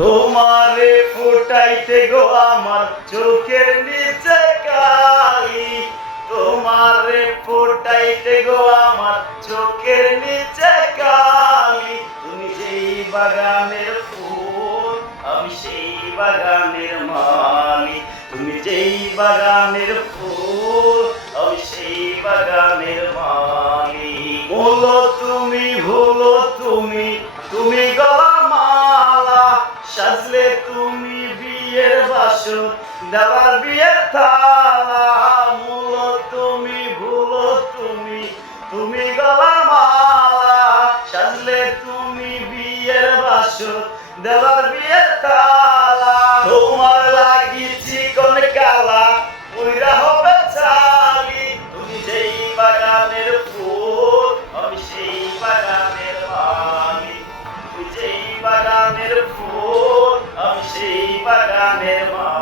তোমারে ফুটাইতে গো আমার চোখের নিচে কালি, তোমারে ফুটাইতে গো আমার চোখের নিচে কালি। তুমি যেই বাগানের ফুল আমি সেই বাগানের মালি, তুমি যেই বাগানের ফুল আমি সেই বাগানের মালি। বলো তুমি ভুলো তুমি, তুমি গলার মালা সাজলে তুমি বিয়ের বাসর দেওয়ার বিয়ের থালা। মূলো তুমি ভুলো তুমি, তুমি গলার মালা সাজলে তুমি বিয়ের বাসর দেওয়ার বিয়ের থালা। তোমার লাগিয়েছি কোন কালা পুইরা হবে চালি, তুমি যেই বাগানের ফুল আমি সেই বাগানের মালি, তুমি যেই বাগানের ফুল আমি সেই বাগানের মালি।